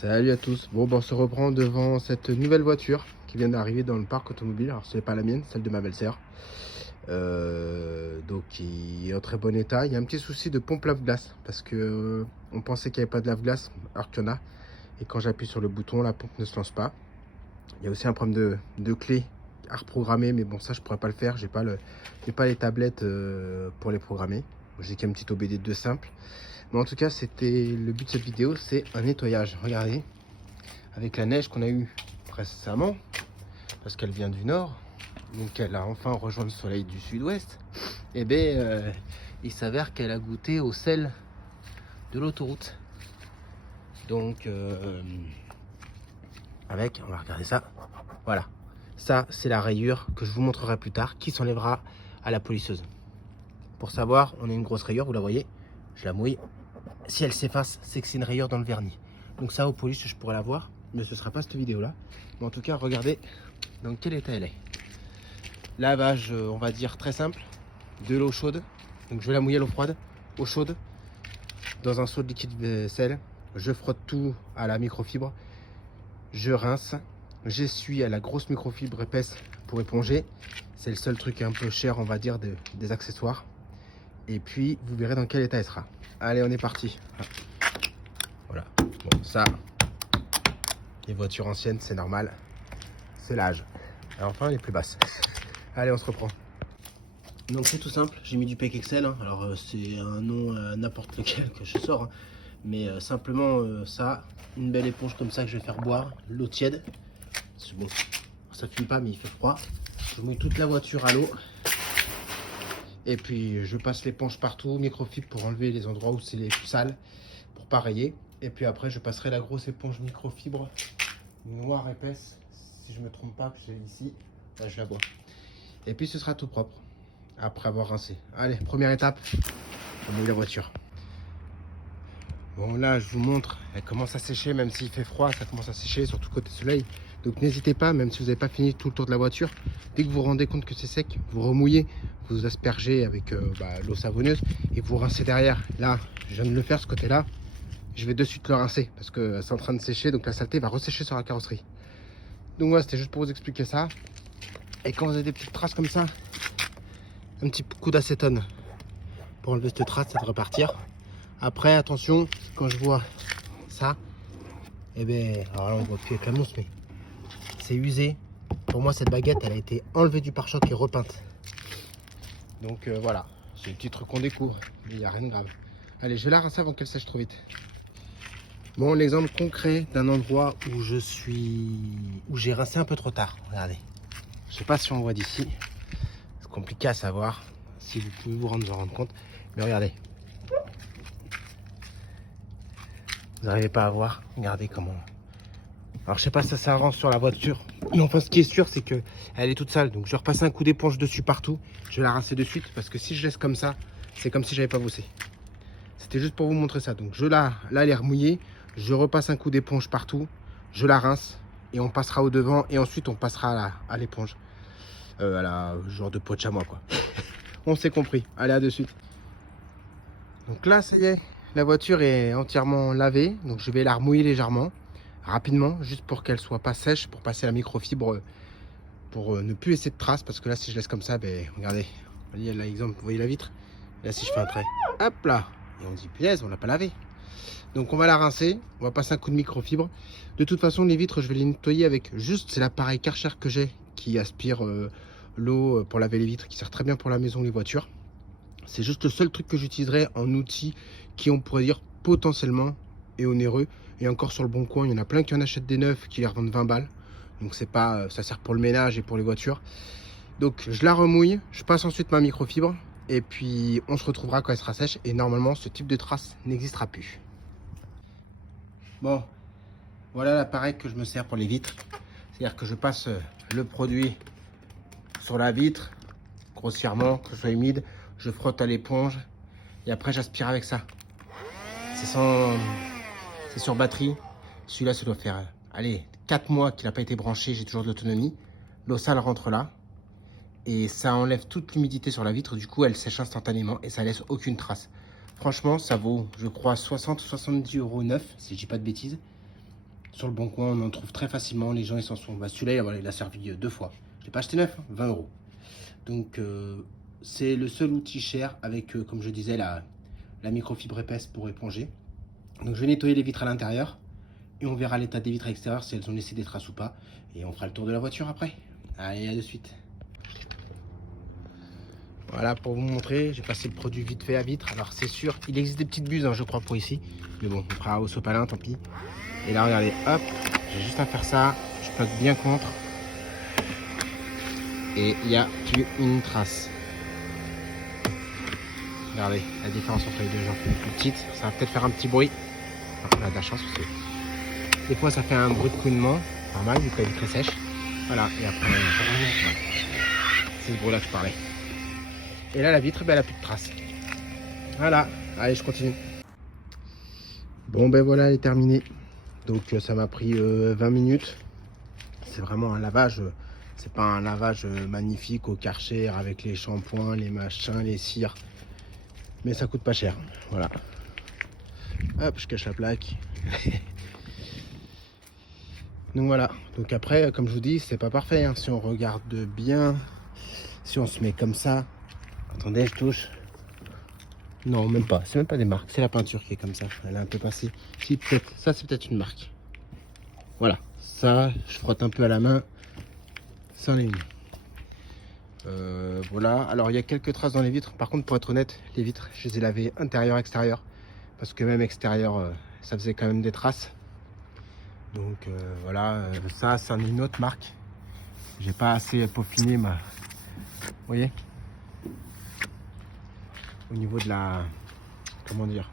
Salut à tous. Bon, on se reprend devant cette nouvelle voiture qui vient d'arriver dans le parc automobile. Alors, ce n'est pas la mienne, celle de ma belle-sœur. Donc, qui est en très bon état. Il y a un petit souci de pompe lave-glace parce que on pensait qu'il n'y avait pas de lave-glace, alors qu'il y en a. Et quand j'appuie sur le bouton, la pompe ne se lance pas. Il y a aussi un problème de clé à reprogrammer, mais bon, ça, je pourrais pas le faire. J'ai pas les tablettes pour les programmer. J'ai qu'un petit OBD2 simple. Mais en tout cas, c'était le but de cette vidéo, c'est un nettoyage. Regardez, avec la neige qu'on a eue récemment, parce qu'elle vient du nord, donc elle a enfin rejoint le soleil du sud-ouest, et bien il s'avère qu'elle a goûté au sel de l'autoroute. Donc on va regarder ça, voilà, ça c'est la rayure que je vous montrerai plus tard, qui s'enlèvera à la polisseuse. Pour savoir, on a une grosse rayure, vous la voyez, je la mouille, si elle s'efface, c'est que c'est une rayure dans le vernis. Donc ça, au polish, je pourrais la voir, mais ce sera pas cette vidéo là. Mais en tout cas, regardez dans quel état elle est. Lavage, on va dire très simple, de l'eau chaude. Donc je vais la mouiller à l'eau froide, eau chaude, dans un seau de liquide vaisselle. Je frotte tout à la microfibre, je rince, j'essuie à la grosse microfibre épaisse pour éponger. C'est le seul truc un peu cher, on va dire, des accessoires. Et puis vous verrez dans quel état elle sera. Allez, on est parti. Voilà, bon, ça, les voitures anciennes, c'est normal, c'est l'âge. Alors enfin, les plus basses. Allez, on se reprend. Donc c'est tout simple, j'ai mis du PEC-XL, hein. Alors c'est un nom n'importe lequel que je sors, hein. Mais simplement ça, une belle éponge comme ça que je vais faire boire, l'eau tiède. Bon, ça fume pas mais il fait froid. Je mouille toute la voiture à l'eau. Et puis je passe l'éponge partout, microfibre pour enlever les endroits où c'est les plus sales, pour pas rayer. Et puis après je passerai la grosse éponge microfibre noire épaisse, si je me trompe pas, que j'ai ici, là, je la bois. Et puis ce sera tout propre, après avoir rincé. Allez, première étape, on mouille la voiture. Bon là je vous montre, elle commence à sécher, même s'il fait froid, ça commence à sécher, surtout côté soleil. Donc n'hésitez pas, même si vous n'avez pas fini tout le tour de la voiture, dès que vous vous rendez compte que c'est sec, vous remouillez, vous aspergez avec l'eau savonneuse et vous rincez derrière. Là, je viens de le faire ce côté-là, je vais de suite le rincer parce que c'est en train de sécher, donc la saleté va ressécher sur la carrosserie. Donc voilà, c'était juste pour vous expliquer ça. Et quand vous avez des petites traces comme ça, un petit coup d'acétone pour enlever cette trace, ça devrait partir. Après, attention, quand je vois ça, et bien, alors là on voit plus avec la mousse, mais c'est usé. Pour moi, cette baguette, elle a été enlevée du pare-choc et repeinte. Donc voilà, c'est un petit truc qu'on découvre, mais il n'y a rien de grave. Allez, je vais la rincer avant qu'elle sèche trop vite. Bon, l'exemple concret d'un endroit où j'ai rincé un peu trop tard. Regardez, je sais pas si on voit d'ici, c'est compliqué à savoir si vous pouvez vous rendre compte, mais regardez, vous n'arrivez pas à voir. Regardez comment. Alors je sais pas si ça s'avance sur la voiture, mais enfin ce qui est sûr c'est que elle est toute sale, donc je vais repasser un coup d'éponge dessus partout. Je vais la rincer de suite parce que si je laisse comme ça, c'est comme si j'avais pas bossé. C'était juste pour vous montrer ça. Donc là elle est remouillée, je repasse un coup d'éponge partout, je la rince et on passera au devant et ensuite on passera à l'éponge, à la genre de pot de chamois quoi. On s'est compris. Allez, à de suite. Donc là ça y est, la voiture est entièrement lavée, donc je vais la remouiller légèrement, rapidement, juste pour qu'elle soit pas sèche, pour passer la microfibre, pour ne plus laisser de traces, parce que là si je laisse comme ça, ben regardez, vous voyez là exemple, vous voyez la vitre, là si je fais un trait, hop là, et on dit punaise, on l'a pas lavé. Donc on va la rincer, on va passer un coup de microfibre. De toute façon les vitres je vais les nettoyer avec juste, c'est l'appareil Karcher que j'ai qui aspire l'eau pour laver les vitres, qui sert très bien pour la maison, les voitures. C'est juste le seul truc que j'utiliserai en outil qui, on pourrait dire, potentiellement est onéreux. Et encore sur le bon coin, il y en a plein qui en achètent des neufs qui les revendent 20 balles. Donc c'est pas, ça sert pour le ménage et pour les voitures. Donc je la remouille, je passe ensuite ma microfibre et puis on se retrouvera quand elle sera sèche. Et normalement, ce type de trace n'existera plus. Bon, voilà l'appareil que je me sers pour les vitres. C'est-à-dire que je passe le produit sur la vitre, grossièrement, que ce soit humide. Je frotte à l'éponge et après j'aspire avec ça. C'est sur batterie. Celui-là, ça doit faire, allez, 4 mois qu'il n'a pas été branché. J'ai toujours de l'autonomie. L'eau sale rentre là et ça enlève toute l'humidité sur la vitre. Du coup, elle sèche instantanément et ça laisse aucune trace. Franchement, ça vaut, je crois, 60 ou 70 € neuf, si je dis pas de bêtises. Sur le bon coin, on en trouve très facilement. Les gens, ils s'en sont... Bah, celui-là, voilà, il a servi 2 fois. Je l'ai pas acheté neuf, hein, 20 euros. Donc, c'est le seul outil cher avec, comme je disais, la microfibre épaisse pour éponger. Donc, je vais nettoyer les vitres à l'intérieur. Et on verra l'état des vitres extérieures, si elles ont laissé des traces ou pas. Et on fera le tour de la voiture après. Allez, à de suite. Voilà, pour vous montrer, j'ai passé le produit vite fait à vitre. Alors c'est sûr, il existe des petites buses, hein, je crois, pour ici. Mais bon, on fera au sopalin, tant pis. Et là, regardez, hop, j'ai juste à faire ça. Je plaque bien contre. Et il n'y a plus une trace. Regardez la différence entre les deux, j'en fais une plus petite. Ça va peut-être faire un petit bruit. Enfin, on a de la chance parce que des fois, ça fait un bruit de couinement. Normal, vu qu'elle est très sèche. Voilà, et après, c'est ce bruit-là que je parlais. Et là, la vitre, ben, elle n'a plus de traces. Voilà, allez, je continue. Bon, ben voilà, elle est terminée. Donc, ça m'a pris 20 minutes. C'est vraiment un lavage. C'est pas un lavage magnifique au Karcher avec les shampoings, les machins, les cires. Mais ça coûte pas cher. Voilà. Hop, je cache la plaque. Donc voilà. Donc après, comme je vous dis, c'est pas parfait. Hein. Si on regarde bien, si on se met comme ça. Attendez, je touche. Non, même pas. C'est même pas des marques. C'est la peinture qui est comme ça. Elle est un peu passée. Si, peut-être. Ça, c'est peut-être une marque. Voilà. Ça, je frotte un peu à la main. Ça en est une. Voilà. Alors, il y a quelques traces dans les vitres. Par contre, pour être honnête, les vitres, je les ai lavées intérieur, extérieur. Parce que même extérieur, ça faisait quand même des traces. Donc, voilà. Ça, c'en est une autre marque. J'ai pas assez peaufiné ma... Vous voyez, au niveau de la, comment dire,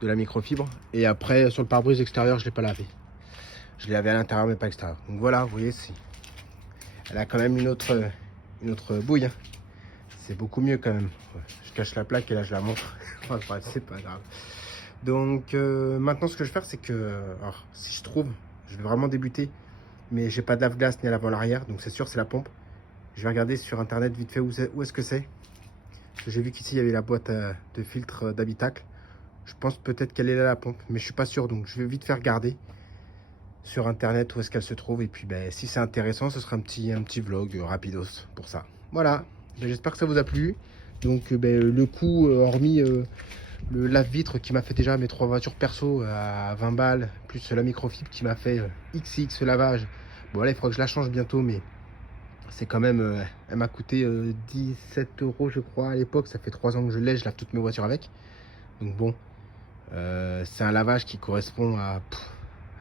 de la microfibre. Et après sur le pare-brise extérieur, je l'ai pas lavé. Je l'ai lavé à l'intérieur mais pas extérieur. Donc voilà, vous voyez, elle a quand même une autre bouille. Hein. C'est beaucoup mieux quand même. Ouais, je cache la plaque et là je la montre. Enfin, c'est pas grave. Donc maintenant ce que je vais faire, c'est que, alors, si je trouve, je vais vraiment débuter. Mais j'ai pas de lave-glace ni à l'avant l'arrière, donc c'est sûr c'est la pompe. Je vais regarder sur internet vite fait où est-ce que c'est. J'ai vu qu'ici il y avait la boîte de filtre d'habitacle. Je pense peut-être qu'elle est là la pompe, mais je suis pas sûr, donc je vais vite faire regarder sur internet où est-ce qu'elle se trouve. Et puis ben, si c'est intéressant, ce sera un petit vlog rapidos pour ça. Voilà, ben, j'espère que ça vous a plu. Donc ben, le coût, hormis le lave-vitre qui m'a fait déjà mes 3 voitures perso à 20 balles, plus la microfibre qui m'a fait XX lavage. Bon là il faudra que je la change bientôt, mais c'est quand même, elle m'a coûté 17 euros je crois à l'époque. Ça fait 3 ans que je l'ai, je lave toutes mes voitures avec. Donc bon, c'est un lavage qui correspond à...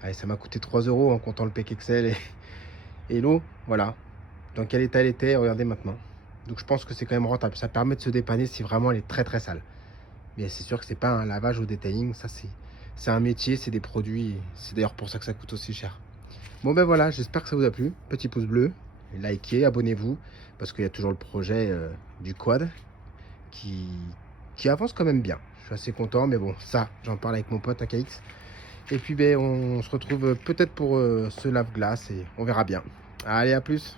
allez, ça m'a coûté 3 euros en comptant le PQXL et l'eau. Voilà. Dans quel état elle était, regardez maintenant. Donc je pense que c'est quand même rentable. Ça permet de se dépanner si vraiment elle est très très sale. Mais c'est sûr que c'est pas un lavage au detailing. Ça c'est un métier, c'est des produits. C'est d'ailleurs pour ça que ça coûte aussi cher. Bon ben voilà, j'espère que ça vous a plu. Petit pouce bleu. Likez, abonnez-vous, parce qu'il y a toujours le projet du quad qui avance quand même bien. Je suis assez content, mais bon, ça, j'en parle avec mon pote AKX. Et puis, ben, on se retrouve peut-être pour ce lave-glace et on verra bien. Allez, à plus!